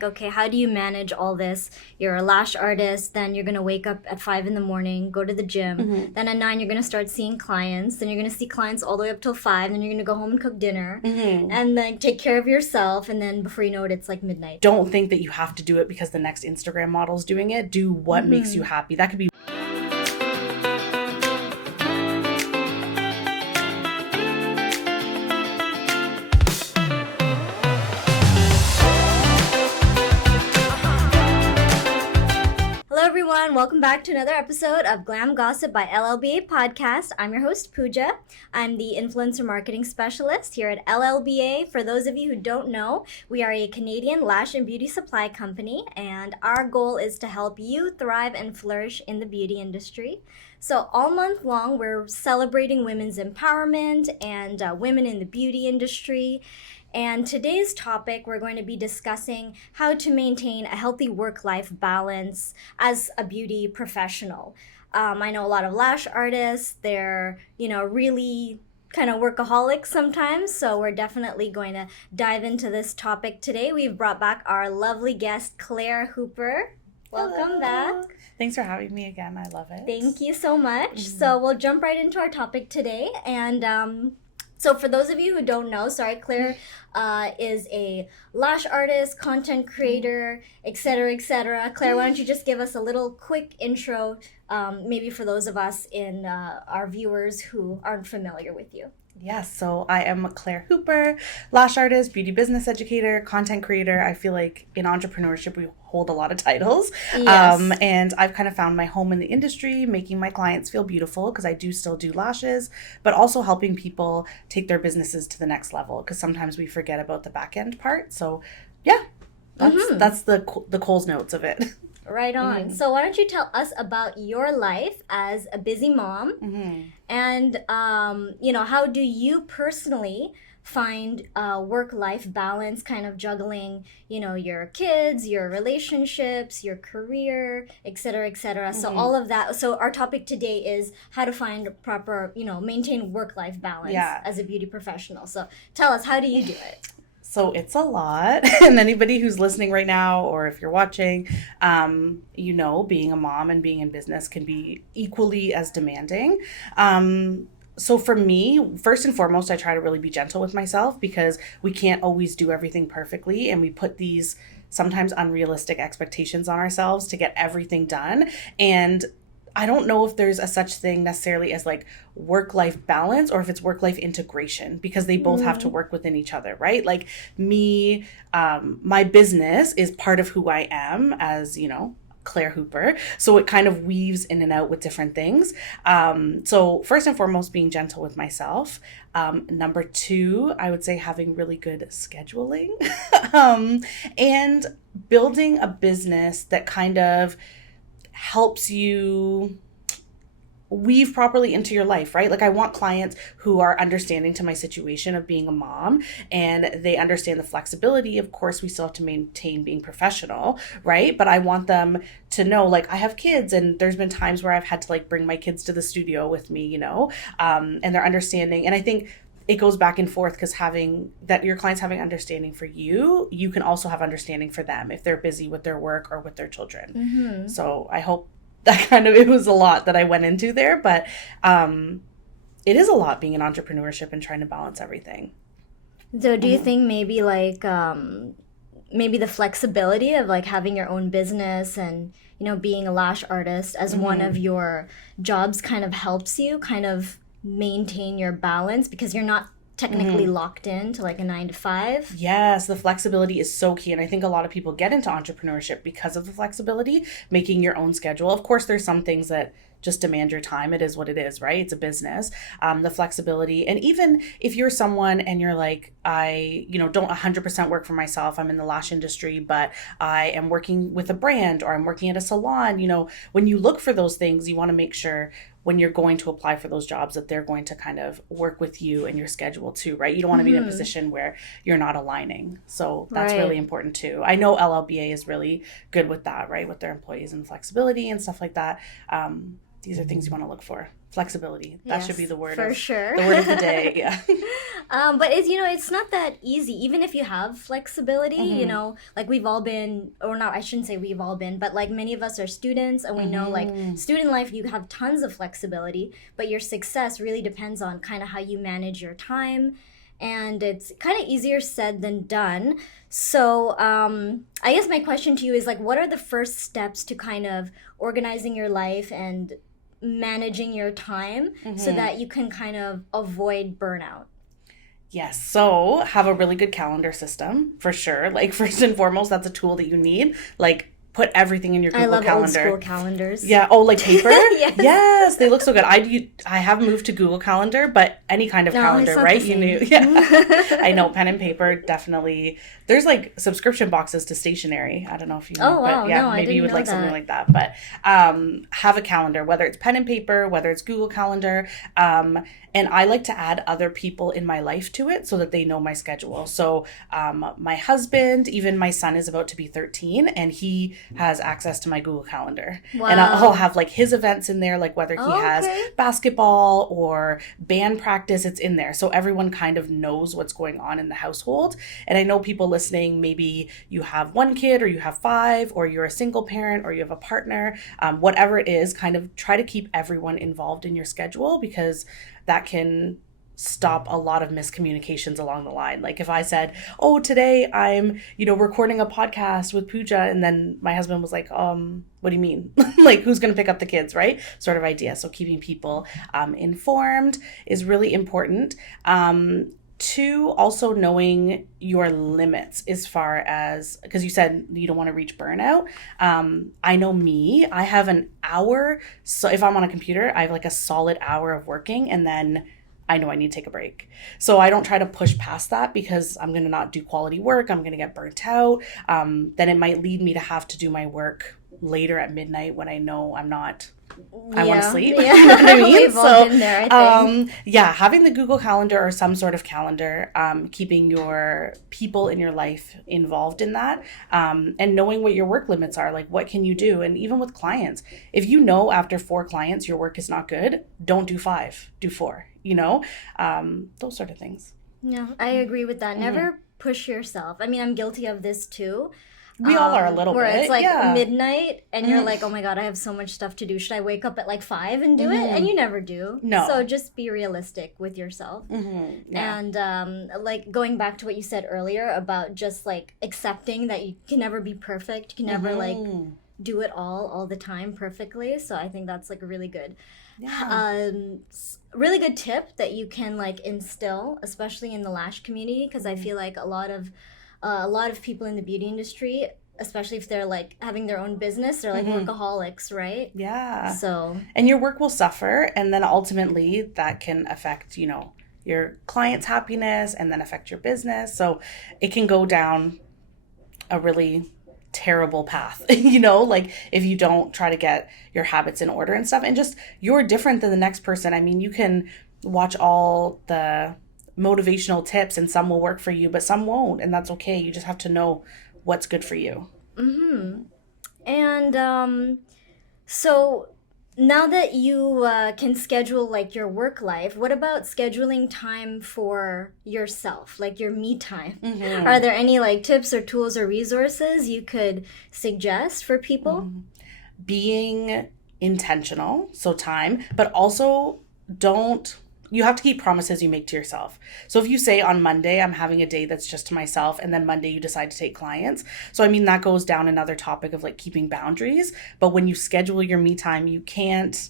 Okay, how do you manage all this? You're a lash artist, then you're gonna wake up at 5 in the morning, go to the gym, then at 9 you're gonna start seeing clients, then you're gonna see clients all the way up till 5, then you're gonna go home and cook dinner, and then take care of yourself, and then before you know it, it's like midnight. Don't think that you have to do it because the next Instagram model's doing it. Do what makes you happy. That could be everyone, welcome back to another episode of Glam Gossip by LLBA Podcast. I'm your host, Puja. I'm the Influencer Marketing Specialist here at LLBA. For those of you who don't know, we are a Canadian lash and beauty supply company, and our goal is to help you thrive and flourish in the beauty industry. So all month long, we're celebrating women's empowerment and women in the beauty industry. And today's topic, we're going to be discussing how to maintain a healthy work-life balance as a beauty professional. I know a lot of lash artists, they're, really kind of workaholics sometimes. So we're definitely going to dive into this topic today. We've brought back our lovely guest, Claire Hooper. Welcome Hello. Back. Thanks for having me again. I love it. Thank you so much. So we'll jump right into our topic today. And so for those of you who don't know, Claire is a lash artist, content creator, etc., etc. Claire, why don't you just give us a little quick intro, maybe for those of us in our viewers who aren't familiar with you. Yes, so I am Claire Hooper, lash artist, beauty business educator, content creator. I feel like in entrepreneurship, we hold a lot of titles. Yes. And I've kind of found my home in the industry, making my clients feel beautiful because I do still do lashes, but also helping people take their businesses to the next level because sometimes we forget about the back end part. So yeah, that's the Coles notes of it. Right on. So why don't you tell us about your life as a busy mom and, how do you personally find work-life balance, kind of juggling, your kids, your relationships, your career, et cetera, et cetera. So all of that. So our topic today is how to find proper, maintain work-life balance as a beauty professional. So tell us, how do you do it? So it's a lot. And anybody who's listening right now, or if you're watching, being a mom and being in business can be equally as demanding. So for me, first and foremost, I try to really be gentle with myself because we can't always do everything perfectly. And we put these sometimes unrealistic expectations on ourselves to get everything done. And I don't know if there's a such thing necessarily as like work-life balance or if it's work-life integration because they both have to work within each other, right? Like me, my business is part of who I am as, Claire Hooper. So it kind of weaves in and out with different things. So first and foremost, being gentle with myself. Number two, I would say having really good scheduling and building a business that kind of helps you weave properly into your life, right? Like I want clients who are understanding to my situation of being a mom and they understand the flexibility. Of course, we still have to maintain being professional, right? But I want them to know, like, I have kids and there's been times where I've had to like bring my kids to the studio with me, and they're understanding. And I think it goes back and forth because having that your clients having understanding for you, you can also have understanding for them if they're busy with their work or with their children. So I hope that it was a lot that I went into there, but it is a lot being in entrepreneurship and trying to balance everything. So do you think maybe like maybe the flexibility of like having your own business and being a lash artist as one of your jobs kind of helps you kind of maintain your balance because you're not technically locked into like a 9-to-5? Yes, the flexibility is so key. And I think a lot of people get into entrepreneurship because of the flexibility, making your own schedule. Of course, there's some things that just demand your time. It is what it is, right? It's a business. The flexibility. And even if you're someone and you're like, I, don't 100% work for myself. I'm in the lash industry, but I am working with a brand or I'm working at a salon. When you look for those things, you want to make sure when you're going to apply for those jobs that they're going to kind of work with you and your schedule too, right? You don't want to be in a position where you're not aligning. So that's really important too. I know LLBA is really good with that, right? With their employees and flexibility and stuff like that. These are things you want to look for. Flexibility. That should be the word for sure. The word of the day. Yeah. But it's not that easy. Even if you have flexibility, like we've all been, or not, I shouldn't say we've all been, but like many of us are students, and we know like student life, you have tons of flexibility, but your success really depends on kind of how you manage your time. And it's kind of easier said than done. So I guess my question to you is like, what are the first steps to kind of organizing your life and managing your time so that you can kind of avoid burnout? Yes. So have a really good calendar system for sure. Like first and foremost, that's a tool that you need. Like put everything in your Google Calendar. I love old school calendars. Yeah. Oh, like paper? Yes. Yes. They look so good. I have moved to Google Calendar, but any kind of calendar, right? You knew. Yeah. I know. Pen and paper, definitely. There's like subscription boxes to stationery. I don't know if you know. Oh, wow. But yeah, no, maybe you would like that. something like that. But have a calendar, whether it's pen and paper, whether it's Google Calendar. And I like to add other people in my life to it so that they know my schedule. So my husband, even my son is about to be 13, and he has access to my Google Calendar. Wow. And I'll have like his events in there, like whether he has basketball or band practice, it's in there. So everyone kind of knows what's going on in the household. And I know people listening, maybe you have one kid or you have 5, or you're a single parent or you have a partner, whatever it is, kind of try to keep everyone involved in your schedule, because that can stop a lot of miscommunications along the line. Like if I said, oh, today I'm, recording a podcast with Puja, and then my husband was like, what do you mean? Like who's going to pick up the kids, right? Sort of idea. So keeping people informed is really important. 2, also knowing your limits as far as, because you said you don't want to reach burnout. I know me, I have an hour. So if I'm on a computer, I have like a solid hour of working, and then I know I need to take a break. So I don't try to push past that, because I'm going to not do quality work. I'm going to get burnt out. Then it might lead me to have to do my work later at midnight when I know I'm not, I want to sleep. Yeah. You know what I mean? We've all been there, I think. Having the Google Calendar or some sort of calendar, keeping your people in your life involved in that, and knowing what your work limits are, like what can you do? And even with clients, if you know after 4 clients your work is not good, don't do 5, do 4, those sort of things. Yeah, I agree with that. Never push yourself. I mean, I'm guilty of this too. We all are a little where bit. Where it's like midnight and you're like, oh my God, I have so much stuff to do. Should I wake up at like 5 and do it? And you never do. No. So just be realistic with yourself. Yeah. And like going back to what you said earlier about just like accepting that you can never be perfect. You can never like do it all the time perfectly. So I think that's like a really good really good tip that you can like instill, especially in the lash community, because I feel like a lot of people in the beauty industry, especially if they're like having their own business, they're like workaholics, right? Yeah. So, and your work will suffer, and then ultimately that can affect, your client's happiness, and then affect your business. So it can go down a really terrible path, like if you don't try to get your habits in order and stuff. And just, you're different than the next person. I mean, you can watch all the motivational tips and some will work for you, but some won't, and that's okay. You just have to know what's good for you. And so now that you can schedule like your work life, what about scheduling time for yourself, like your me time? Are there any like tips or tools or resources you could suggest for people? Being intentional, so time, but also you have to keep promises you make to yourself. So if you say on Monday, I'm having a day that's just to myself, and then Monday you decide to take clients. So I mean, that goes down another topic of like keeping boundaries. But when you schedule your me time, you can't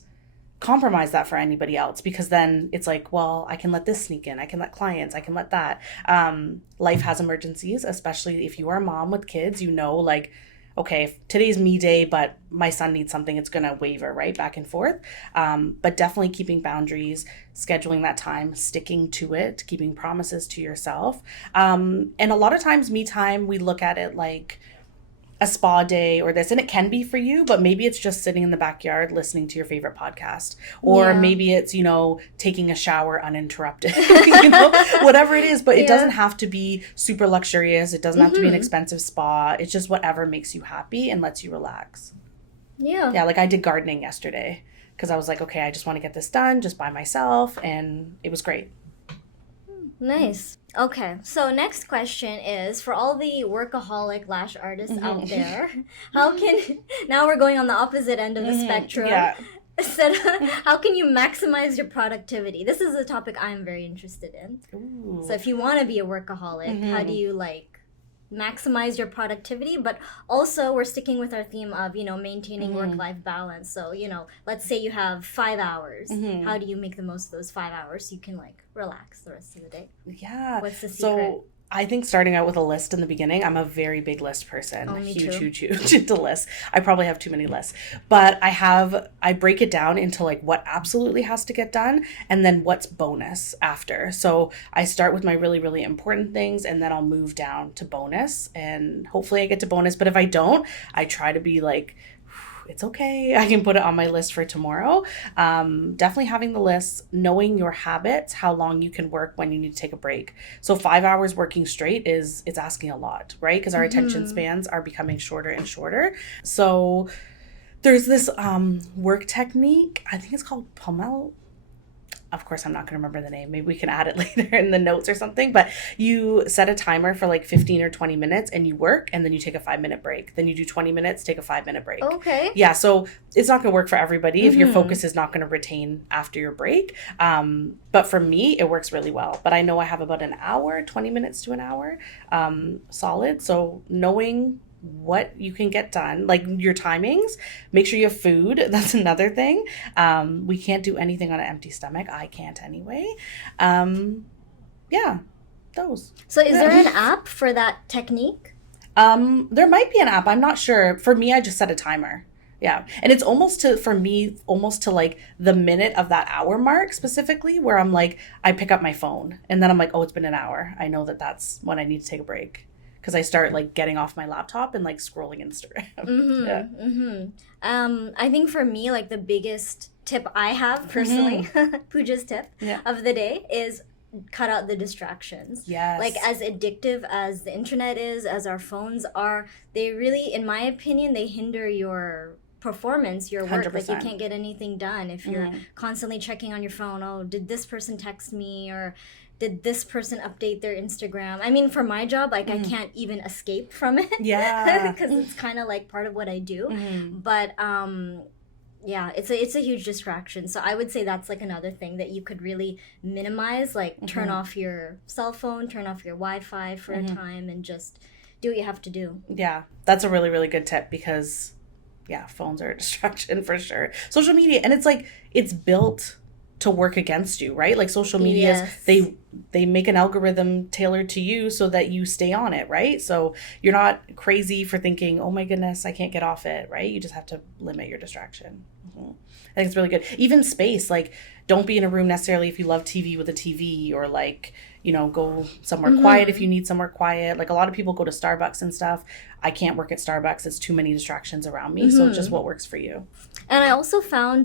compromise that for anybody else, because then it's like, well, I can let this sneak in. I can let clients, I can let that. Life has emergencies, especially if you are a mom with kids, like, okay, if today's me day, but my son needs something, it's going to waver, right? Back and forth. But definitely keeping boundaries, scheduling that time, sticking to it, keeping promises to yourself. And a lot of times me time, we look at it like a spa day or this, and it can be for you, but maybe it's just sitting in the backyard listening to your favorite podcast, or maybe it's, taking a shower uninterrupted, whatever it is, but it doesn't have to be super luxurious. It doesn't have to be an expensive spa. It's just whatever makes you happy and lets you relax. Yeah, like I did gardening yesterday. because I was like, okay, I just want to get this done just by myself, and it was great. Nice. Okay, so next question is for all the workaholic lash artists out there, how can, now we're going on the opposite end of the spectrum. Yeah. So, how can you maximize your productivity? This is a topic I'm very interested in. Ooh. So if you want to be a workaholic, how do you maximize your productivity? But also we're sticking with our theme of, maintaining work-life balance. So, let's say you have 5 hours. How do you make the most of those 5 hours so you can relax the rest of the day? Yeah. What's the secret? So I think starting out with a list in the beginning, I'm a very big list person. Me huge into lists. I probably have too many lists. But I break it down into what absolutely has to get done and then what's bonus after. So I start with my really, really important things, and then I'll move down to bonus, and hopefully I get to bonus. But if I don't, I try to be it's okay, I can put it on my list for tomorrow. Definitely having the list, knowing your habits, how long you can work, when you need to take a break. So 5 hours working straight it's asking a lot, right? Because our attention spans are becoming shorter and shorter. So there's this work technique, I think it's called Pomel. Of course, I'm not going to remember the name. Maybe we can add it later in the notes or something. But you set a timer for 15 or 20 minutes and you work, and then you take a 5-minute break. Then you do 20 minutes, take a 5-minute break. Okay. Yeah, so it's not going to work for everybody if your focus is not going to retain after your break. But for me, it works really well. But I know I have about an hour, 20 minutes to an hour solid. So knowing what you can get done, your timings, make sure you have food. That's another thing. We can't do anything on an empty stomach. I can't anyway. Yeah, those. So is there an app for that technique? There might be an app. I'm not sure. For me, I just set a timer. Yeah. And it's almost to the minute of that hour mark specifically, where I'm I pick up my phone and then I'm oh, it's been an hour. I know that's when I need to take a break. Because I start getting off my laptop and scrolling Instagram. I think for me, the biggest tip I have personally, Puja's tip of the day, is cut out the distractions. Yes. As addictive as the internet is, as our phones are, they really, in my opinion, they hinder your performance, your work. 100%. You can't get anything done if you're constantly checking on your phone. Oh, did this person text me? Or did this person update their Instagram? I mean, for my job, I can't even escape from it. Yeah. Because it's kind of part of what I do. But yeah, it's a huge distraction. So I would say that's another thing that you could really minimize. Turn off your cell phone, turn off your Wi-Fi for a time, and just do what you have to do. Yeah, that's a really, really good tip, because phones are a distraction for sure. Social media, and it's built to work against you, right? Social media, they make an algorithm tailored to you so that you stay on it, right? So you're not crazy for thinking, oh my goodness, I can't get off it, right? You just have to limit your distraction. I think it's really good. Even space, don't be in a room necessarily if you love TV with a TV, or go somewhere quiet if you need somewhere quiet. A lot of people go to Starbucks and stuff. I can't work at Starbucks. It's too many distractions around me. So just what works for you. And I also found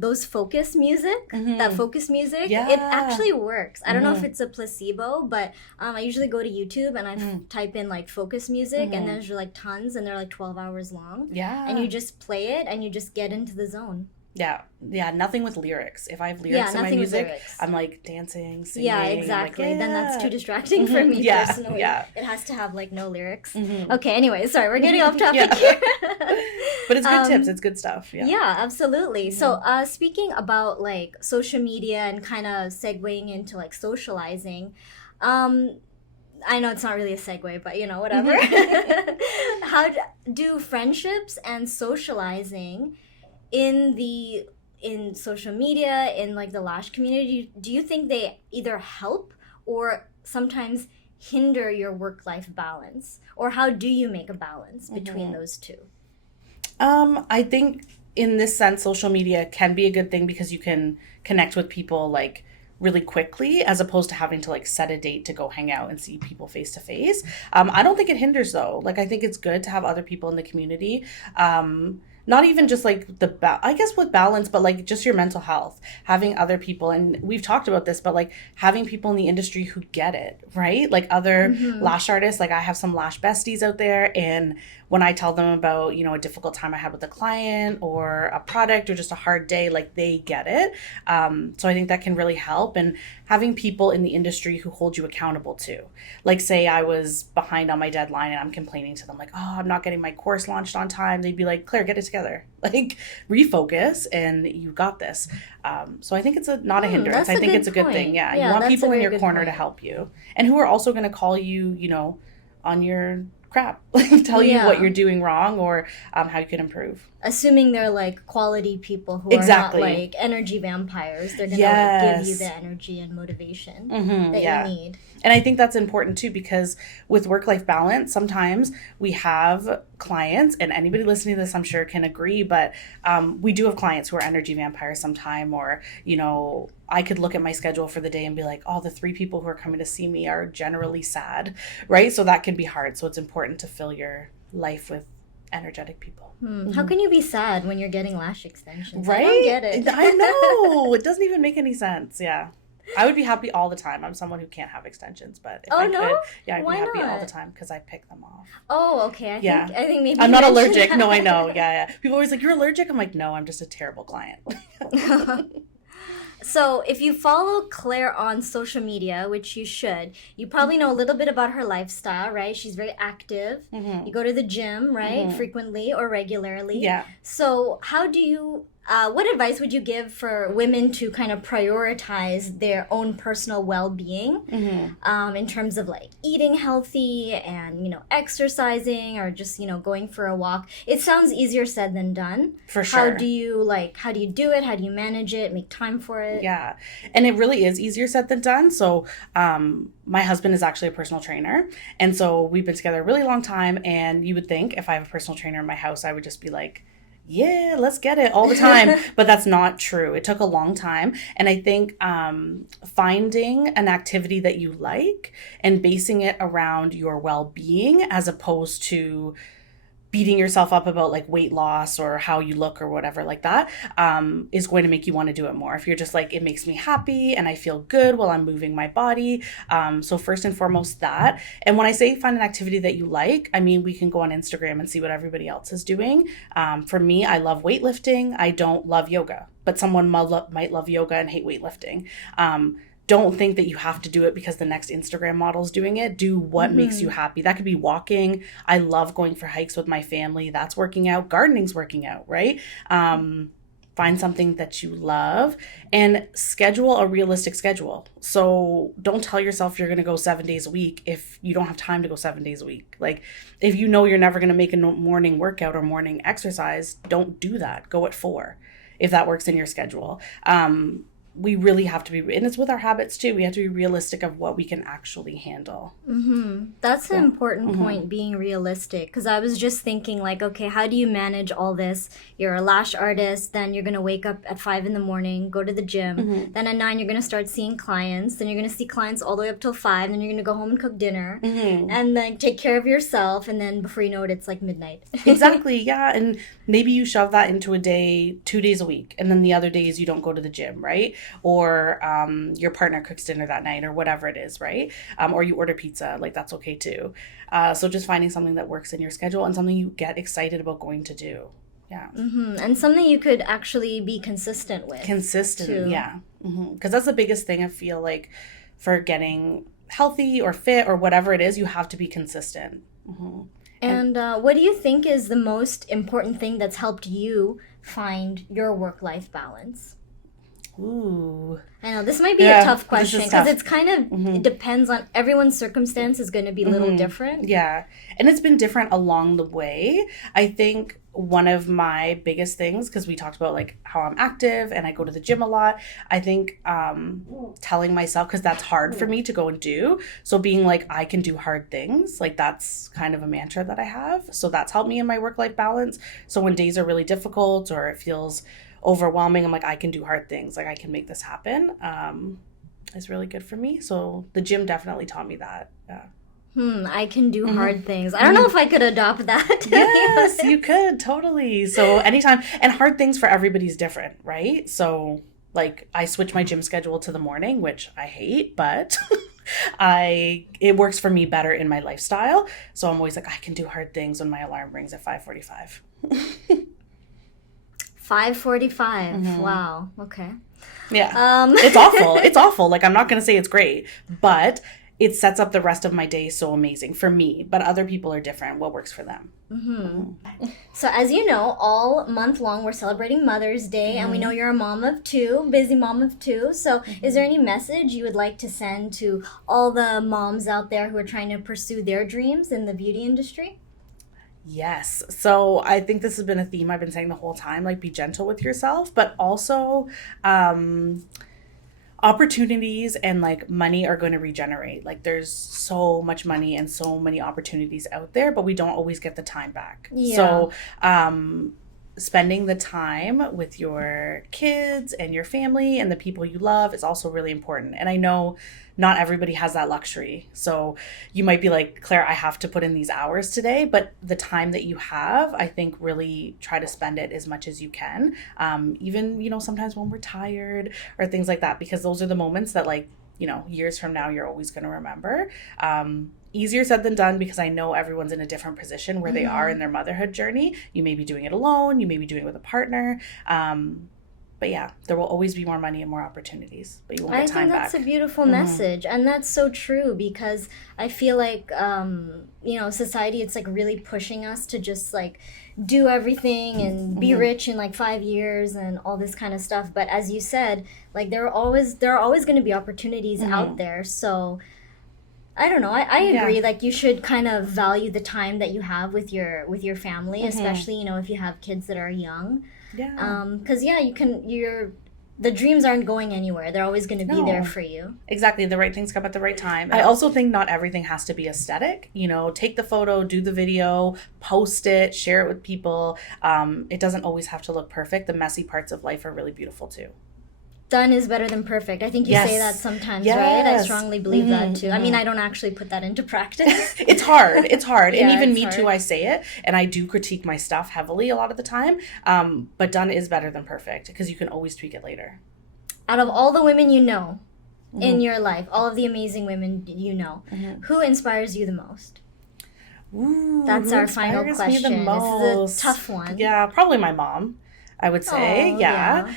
those focus music, that focus music, it actually works. I don't know if it's a placebo, but I usually go to YouTube and I type in focus music, and there's tons, and they're 12 hours long. Yeah. And you just play it and you just get into the zone. Yeah, nothing with lyrics. If I have lyrics in my music, I'm dancing, singing. Yeah, exactly. Then that's too distracting for me personally. Yeah. It has to have no lyrics. Okay, anyway, sorry, we're getting off topic here. But it's good tips. It's good stuff. Yeah, absolutely. So speaking about social media and kind of segueing into socializing, I know it's not really a segue, but whatever. How do friendships and socializing in social media, in the lash community, do you think they either help or sometimes hinder your work-life balance? Or how do you make a balance between those two? I think in this sense, social media can be a good thing because you can connect with people really quickly, as opposed to having to set a date to go hang out and see people face to face. I don't think it hinders though. I think it's good to have other people in the community. not even just like I guess with balance, but like just your mental health, having other people, and we've talked about this, but like having people in the industry who get it, right? Like other lash artists, like I have some lash besties out there, and when I tell them about, you know, a difficult time I had with a client or a product or just a hard day, like they get it. So I think that can really help. And having people in the industry who hold you accountable too. Like say I was behind on my deadline and I'm complaining to them like, oh, I'm not getting my course launched on time. They'd be like, Claire, get it together. Like refocus and you got this. So I think it's not a hindrance. I think it's a good thing. Yeah. You want people in your corner to help you and who are also going to call you, you know, on your crap, like tell you what you're doing wrong or how you can improve. Assuming they're like quality people who are not like energy vampires. They're gonna like, give you the energy and motivation that you need. And I think that's important too, because with work-life balance, sometimes we have clients, and anybody listening to this, I'm sure can agree, but we do have clients who are energy vampires sometime, or, you know, I could look at my schedule for the day and be like, oh, the 3 people who are coming to see me are generally sad, right? So that can be hard. So it's important to fill your life with energetic people. How can you be sad when you're getting lash extensions? Right? I don't get it. I know. It doesn't even make any sense. Yeah. I would be happy all the time. I'm someone who can't have extensions, but if I could, I'd be happy all the time because I pick them off. Oh, okay. I think maybe I'm not allergic. No, I know. Yeah. People are always like, you're allergic? I'm like, no, I'm just a terrible client. So if you follow Claire on social media, which you should, you probably know a little bit about her lifestyle, right? She's very active. You go to the gym, right? Frequently or regularly. Yeah. So how do you... what advice would you give for women to kind of prioritize their own personal well-being in terms of like eating healthy and, you know, exercising or just, you know, going for a walk? It sounds easier said than done. For sure. How do you do it? How do you manage it? Make time for it? Yeah. And it really is easier said than done. So my husband is actually a personal trainer. And so we've been together a really long time. And you would think if I have a personal trainer in my house, I would just be like, yeah, let's get it all the time. But that's not true. It took a long time. And I think finding an activity that you like and basing it around your well-being as opposed to beating yourself up about like weight loss or how you look or whatever like that is going to make you want to do it more. If you're just like, it makes me happy and I feel good while I'm moving my body. So first and foremost that. And when I say find an activity that you like, I mean, we can go on Instagram and see what everybody else is doing. For me, I love weightlifting. I don't love yoga, but someone might love yoga and hate weightlifting. Don't think that you have to do it because the next Instagram model's doing it. Do what makes you happy. That could be walking. I love going for hikes with my family. That's working out. Gardening's working out, right? Find something that you love and schedule a realistic schedule. So don't tell yourself you're going to go 7 days a week if you don't have time to go 7 days a week. Like if you know you're never going to make a morning workout or morning exercise, don't do that. Go at 4 if that works in your schedule. We really have to be, and it's with our habits too, we have to be realistic of what we can actually handle. That's an important point, being realistic, because I was just thinking like, okay, how do you manage all this? You're a lash artist, then you're going to wake up at 5 in the morning, go to the gym, then at 9 you're going to start seeing clients, then you're going to see clients all the way up till 5, then you're going to go home and cook dinner, and then take care of yourself, and then before you know it, it's like midnight. Exactly, yeah, and maybe you shove that into a day, 2 days a week, and then the other days you don't go to the gym, right? Or your partner cooks dinner that night or whatever it is, right? Or you order pizza, like that's okay too. So just finding something that works in your schedule and something you get excited about going to do. Yeah. And something you could actually be consistent with. Yeah. Because that's the biggest thing I feel like for getting healthy or fit or whatever it is, you have to be consistent. And what do you think is the most important thing that's helped you find your work-life balance? Ooh. I know this might be a tough question because it's kind of it depends on everyone's circumstance is going to be a little different. Yeah. And it's been different along the way. I think one of my biggest things, because we talked about like how I'm active and I go to the gym a lot, I think telling myself, because that's hard for me to go and do. So being like, I can do hard things, like that's kind of a mantra that I have. So that's helped me in my work-life balance. So when days are really difficult or it feels overwhelming, I'm like, I can do hard things, like I can make this happen. It's really good for me. So the gym definitely taught me that. I can do hard things. I don't know if I could adopt that. Yes, you could, totally. So anytime, and hard things for everybody's different, right? So like I switch my gym schedule to the morning, which I hate, but it works for me better in my lifestyle. So I'm always like, I can do hard things when my alarm rings at 5:45. 5:45. Wow. Okay. Yeah. It's awful. It's awful. Like, I'm not going to say it's great, but it sets up the rest of my day so amazing for me. But other people are different. What works for them? So as you know, all month long we're celebrating Mother's Day, and we know you're a mom of two, busy mom of two. So is there any message you would like to send to all the moms out there who are trying to pursue their dreams in the beauty industry? Yes. So I think this has been a theme I've been saying the whole time, like be gentle with yourself, but also opportunities and like money are going to regenerate. Like there's so much money and so many opportunities out there, but we don't always get the time back. Yeah. So spending the time with your kids and your family and the people you love is also really important. And I know not everybody has that luxury. So you might be like, Claire, I have to put in these hours today, but the time that you have, I think really try to spend it as much as you can. Even, sometimes when we're tired or things like that, because those are the moments that like, years from now, you're always going to remember. Easier said than done, because I know everyone's in a different position where they are in their motherhood journey. You may be doing it alone. You may be doing it with a partner. But yeah, there will always be more money and more opportunities, but you won't get time back. I think that's a beautiful message. And that's so true, because I feel like, society, it's like really pushing us to just like do everything and be rich in like 5 years and all this kind of stuff. But as you said, like there are always going to be opportunities out there. So I don't know. I agree. Yeah. Like you should kind of value the time that you have with your family, especially, if you have kids that are young. Yeah. Because the dreams aren't going anywhere. They're always going to be there for you. Exactly. The right things come at the right time. I also think not everything has to be aesthetic. Take the photo, do the video, post it, share it with people. It doesn't always have to look perfect. The messy parts of life are really beautiful too. Done is better than perfect. I think you say that sometimes, right? I strongly believe that too. I mean, I don't actually put that into practice. It's hard. Yeah, and even me too, I say it. And I do critique my stuff heavily a lot of the time. But done is better than perfect, because you can always tweak it later. Out of all the women you know in your life, all of the amazing women you know, who inspires you the most? Ooh, that's our final question. This is a tough one. Yeah, probably my mom, I would say. Yeah.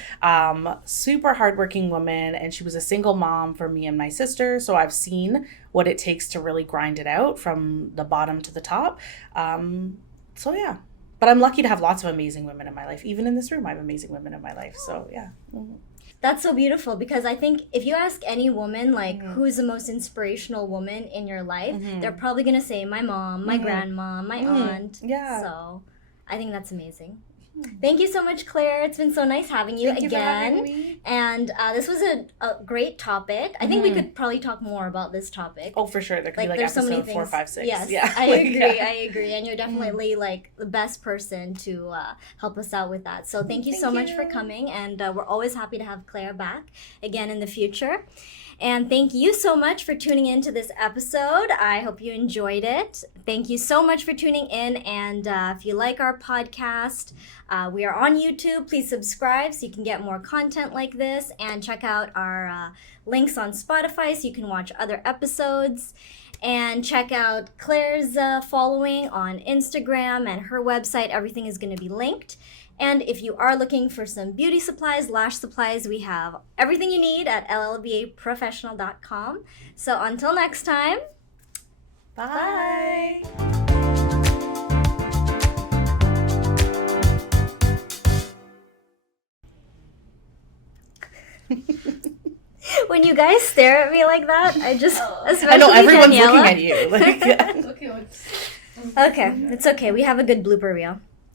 Super hardworking woman, and she was a single mom for me and my sister. So I've seen what it takes to really grind it out from the bottom to the top. So yeah, but I'm lucky to have lots of amazing women in my life. Even in this room, I have amazing women in my life. So yeah. That's so beautiful, because I think if you ask any woman, like, who's the most inspirational woman in your life, they're probably going to say my mom, my grandma, my aunt. Yeah. So I think that's amazing. Thank you so much, Claire. It's been so nice having you again. Thank you for having me. And this was a great topic. I think we could probably talk more about this topic. Oh, for sure. There could be like episode so many 4, 5, 6. Yes, yeah. I agree. And you're definitely like the best person to help us out with that. So thank you so much for coming. And we're always happy to have Claire back again in the future. And thank you so much for tuning in to this episode. I hope you enjoyed it. Thank you so much for tuning in. And if you like our podcast, we are on YouTube. Please subscribe so you can get more content like this. And check out our links on Spotify so you can watch other episodes. And check out Claire's following on Instagram and her website. Everything is going to be linked. And if you are looking for some beauty supplies, lash supplies, we have everything you need at LLBAprofessional.com. So until next time, bye. When you guys stare at me like that, I just, especially I know everyone's Daniela. looking at you. Like, yeah. Okay, it's okay. We have a good blooper reel.